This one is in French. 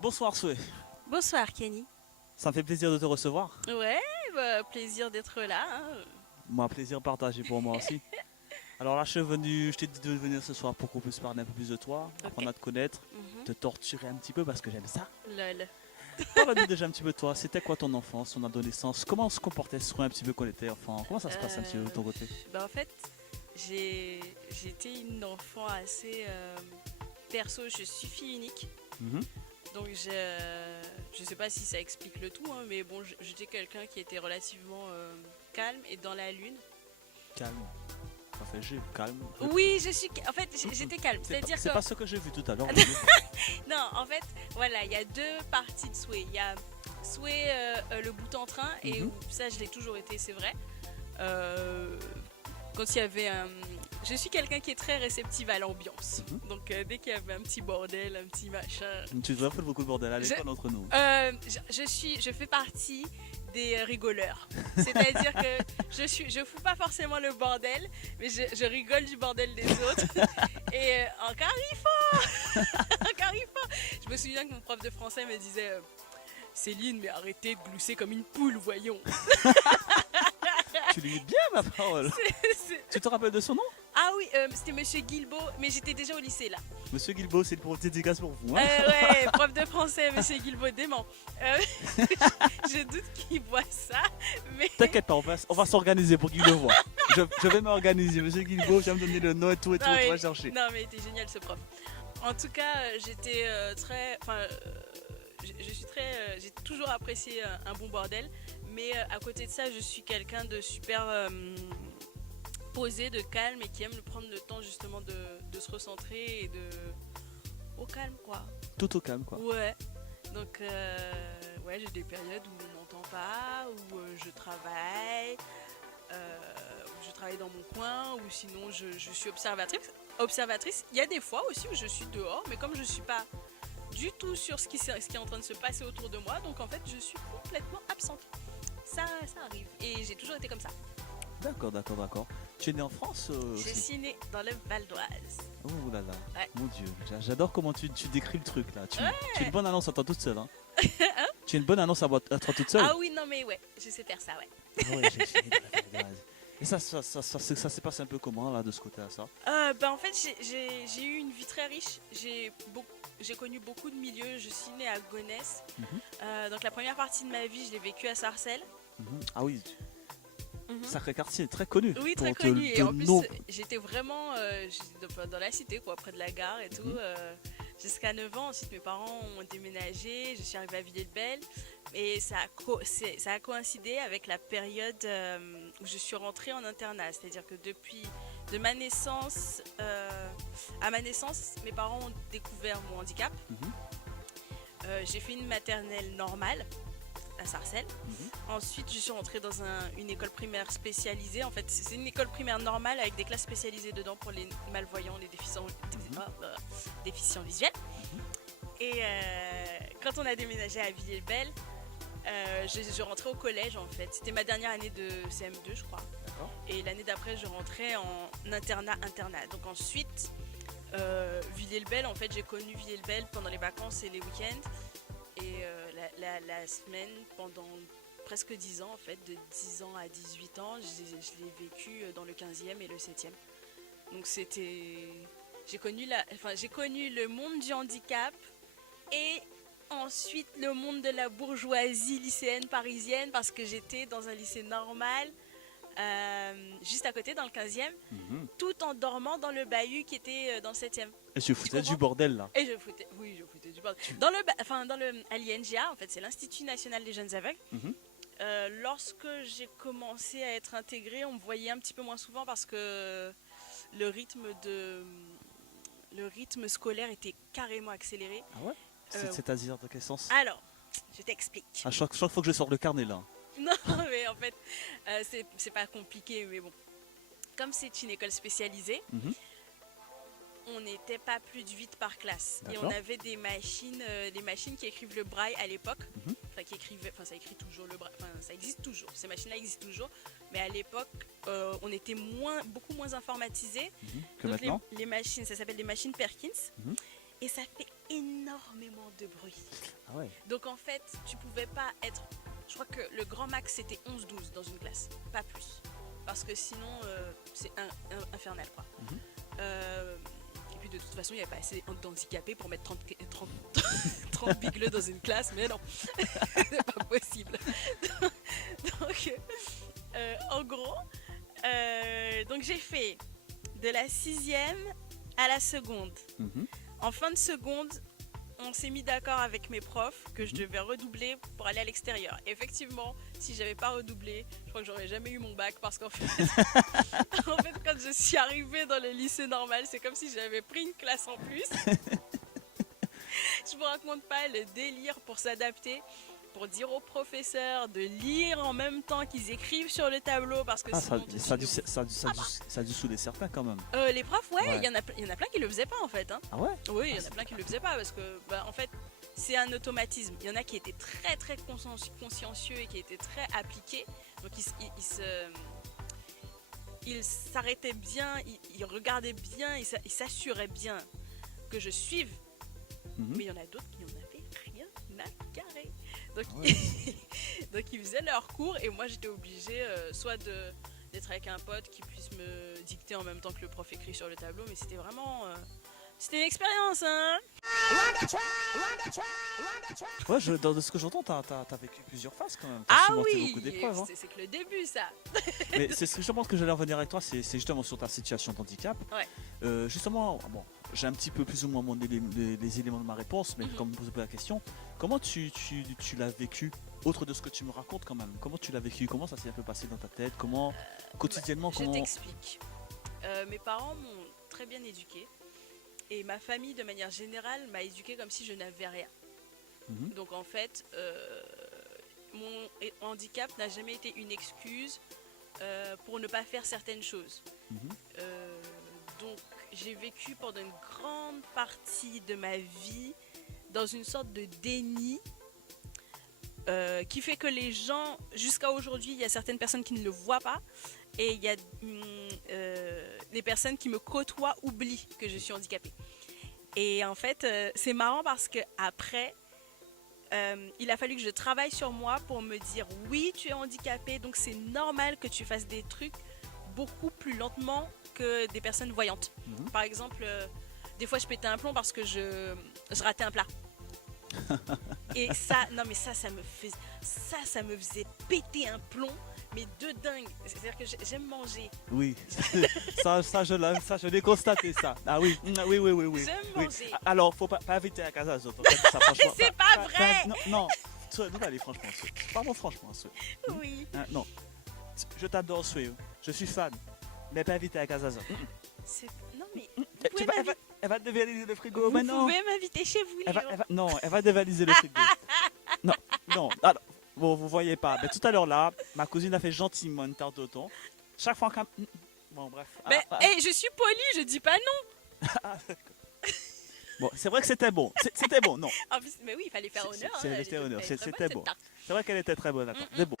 Bonsoir Souhait. Bonsoir Kenny. Ça me fait plaisir de te recevoir. Ouais, plaisir d'être là. Hein. Moi, plaisir partagé pour moi aussi. Alors là, je t'ai dit de venir ce soir pour qu'on puisse parler un peu plus de toi, apprendre à te connaître, te torturer un petit peu parce que j'aime ça. Lol. Parle-nous déjà un petit peu de toi. C'était quoi ton enfance, ton adolescence? Comment on se comportait sur un petit peu quand on était enfant? Comment ça se passe un petit peu de ton côté? En fait, j'étais une enfant assez... perso, je suis fille unique. Donc je sais pas si ça explique le tout, hein, mais bon, j'étais quelqu'un qui était relativement calme et dans la lune. Calme. Ça fait G, calme. Oui, en fait, j'étais calme. C'est-à-dire c'est pas ce que j'ai vu tout à l'heure. Non, en fait, voilà, il y a deux parties de Souhait. Il y a Souhait le bout en train, et ça, je l'ai toujours été, c'est vrai. Quand il y avait un... Je suis quelqu'un qui est très réceptive à l'ambiance. Donc dès qu'il y avait un petit bordel, un petit machin... Tu dois faire beaucoup de bordel à l'école entre nous. Je fais partie des rigoleurs. C'est-à-dire que je fous pas forcément le bordel, mais je rigole du bordel des autres. Et encore il faut encore il faut. Je me souviens que mon prof de français me disait Céline, mais arrêtez de glousser comme une poule, voyons. Tu limites bien ma parole. Tu te rappelles de son nom? Ah oui, c'était Monsieur Guilbeault, mais j'étais déjà au lycée là. Monsieur Guilbeault, c'est pour dédicace pour vous. Hein, ouais, prof de français, Monsieur Guilbeault, dément. Je doute qu'il voit ça, mais... T'inquiète pas, on va s'organiser pour qu'il le voit. Je vais m'organiser, Monsieur Guilbeault, je vais me donner le nom et tout, tu vas chercher. Non mais il était génial ce prof. En tout cas, j'étais très... Enfin, j'ai toujours apprécié un bon bordel, mais à côté de ça, je suis quelqu'un de super posé, de calme, et qui aime prendre le temps justement de se recentrer et au calme quoi. Tout au calme quoi. Ouais. Donc ouais, j'ai des périodes où on m'entend pas, où je travaille dans mon coin, ou sinon je suis observatrice. Il y a des fois aussi où je suis dehors, mais comme je suis pas du tout sur ce qui est en train de se passer autour de moi, donc en fait je suis complètement absente. Ça arrive, et j'ai toujours été comme ça. D'accord. Tu es né en France Je suis née dans le Val d'Oise. Oh là là, ouais. Mon Dieu, j'adore comment tu décris le truc là. Tu es une bonne annonce à toi toute seule. Hein. Tu es une bonne annonce à toi toute seule. Ah oui, non mais ouais, je sais faire ça, ouais. Ah ouais, j'ai fini dans la Val d'Oise. Et ça s'est passé un peu comment là de ce côté-là ça? En fait, j'ai eu une vie très riche. J'ai connu beaucoup de milieux. Je suis née à Gonesse. Donc la première partie de ma vie, je l'ai vécue à Sarcelles. Ah oui. Sacré quartier, très connu. Oui, très connu. Et en plus, j'étais vraiment dans la cité, quoi, près de la gare et tout. Jusqu'à 9 ans. Ensuite, mes parents ont déménagé. Je suis arrivée à Villiers-le-Bel. Et ça a coïncidé avec la période où je suis rentrée en internat. C'est-à-dire que de ma naissance à ma naissance, mes parents ont découvert mon handicap. J'ai fait une maternelle normale à Sarcelles. Ensuite, je suis rentrée dans une école primaire spécialisée. En fait, c'est une école primaire normale avec des classes spécialisées dedans pour les malvoyants, les déficients visuels. Et quand on a déménagé à Villiers-le-Bel, je rentrais au collège en fait. C'était ma dernière année de CM2, je crois. Et l'année d'après, je rentrais en internat. Donc ensuite, Villiers-le-Bel, en fait, j'ai connu Villiers-le-Bel pendant les vacances et les week-ends. Et la semaine, pendant presque 10 ans, en fait, de 10 ans à 18 ans, je l'ai vécu dans le 15e et le 7e. Donc j'ai connu le monde du handicap et ensuite le monde de la bourgeoisie lycéenne parisienne, parce que j'étais dans un lycée normal juste à côté dans le 15e, tout en dormant dans le bahut qui était dans le 7e. Et tu foutais du bordel là? Et je foutais du bordel. À l'INGA, en fait, c'est l'Institut National des Jeunes Aveugles. Lorsque j'ai commencé à être intégrée, on me voyait un petit peu moins souvent parce que le rythme scolaire était carrément accéléré. Ah ouais? C'est-à-dire dans quel sens? Alors, je t'explique. À chaque fois que je sors le carnet là. Non, mais en fait, c'est pas compliqué, mais bon. Comme c'est une école spécialisée, on n'était pas plus de 8 par classe. Et on D'accord. avait des machines qui écrivent le braille à l'époque. Mhm. Enfin, ça écrit toujours le braille. Enfin, ça existe toujours. Ces machines-là existent toujours. Mais à l'époque, on était beaucoup moins informatisés. Que Donc maintenant. les machines, ça s'appelle des machines Perkins. Mhm. Et ça fait énormément de bruit. Ah ouais. Donc en fait, tu pouvais pas être... Je crois que le grand max, c'était 11-12 dans une classe. Pas plus. Parce que sinon, c'est infernal, quoi. Mhm. Et puis de toute façon, il n'y avait pas assez d'handicapés pour mettre 30 bigleux dans une classe. Mais non, c'est pas possible. Donc, en gros, donc j'ai fait de la 6e à la seconde. Mhm. En fin de seconde, on s'est mis d'accord avec mes profs que je devais redoubler pour aller à l'extérieur. Effectivement, si j'avais pas redoublé, je crois que j'aurais jamais eu mon bac parce qu'en fait, en fait, quand je suis arrivée dans le lycée normal, c'est comme si j'avais pris une classe en plus. Je vous raconte pas le délire pour s'adapter, pour dire aux professeurs de lire en même temps qu'ils écrivent sur le tableau parce que Ah, sinon, ça a dû saouler certains quand même. les profs, ouais, Ouais. il y en a plein qui le faisaient pas en fait. Hein. Ah ouais. Oui, il y en a plein qui le faisaient pas parce que, en fait, c'est un automatisme. Il y en a qui étaient très très consciencieux et qui étaient très appliqués. Donc ils s'arrêtaient bien, ils regardaient bien, ils s'assuraient bien que je suive. Mhm. Mais il y en a d'autres qui n'en avaient rien à carrer. Donc, Ah ouais. donc ils faisaient leur cours et moi j'étais obligée soit d'être avec un pote qui puisse me dicter en même temps que le prof écrit sur le tableau. Mais c'était vraiment... c'était une expérience, hein. Ouais, de ce que j'entends, t'as vécu plusieurs phases quand même. T'as Ah surmonté oui, beaucoup d'épreuves. Hein. c'est que le début, ça. Mais c'est ce que je pense que j'allais revenir avec toi, c'est justement sur ta situation d'handicap. Ouais. Justement, bon, j'ai un petit peu plus ou moins les éléments de ma réponse, mais Mhm. comme vous posez la question, comment tu l'as vécu, autre de ce que tu me racontes quand même, comment tu l'as vécu, comment ça s'est un peu passé dans ta tête, comment, quotidiennement, Je comment... t'explique. Mes parents m'ont très bien éduquée et ma famille, de manière générale, m'a éduquée comme si je n'avais rien. Mhm. Donc en fait, mon handicap n'a jamais été une excuse pour ne pas faire certaines choses. Mhm. Donc j'ai vécu pendant une grande partie de ma vie dans une sorte de déni qui fait que les gens, jusqu'à aujourd'hui, il y a certaines personnes qui ne le voient pas et il y a des personnes qui me côtoient oublient que je suis handicapée. Et en fait, c'est marrant parce que après, il a fallu que je travaille sur moi pour me dire oui, tu es handicapée, donc c'est normal que tu fasses des trucs beaucoup plus lentement que des personnes voyantes. Mhm. Par exemple, des fois je pétais un plomb parce que je ratais un plat. Et ça, non mais ça me faisait péter un plomb, mais de dingue. C'est-à-dire que j'aime manger. Oui, je l'ai constaté ça. Ah oui, oui. J'aime Oui. manger. Alors, faut pas inviter à casa les autres. Ça, franchement, C'est pas vrai. Non, nous allez franchement, pardon franchement, Oui. non, je t'adore, je suis fan, mais pas invité à casa. Non mais Elle va dévaliser le frigo vous maintenant. pouvez m'inviter chez vous. Les gens. Non, elle va dévaliser le frigo. non. Alors, bon, vous voyez pas. Mais tout à l'heure là, ma cousine a fait gentiment une tarte au thon. Chaque fois qu'un... Bon, bref. Mais je suis polie, je dis pas non. Bon, c'est vrai que c'était bon. C'était bon, non. En plus, mais oui, il fallait faire honneur. C'était honneur. Elle est très C'était bonne, bon. cette tarte. C'est vrai qu'elle était très bonne, la tarte. Mais bon.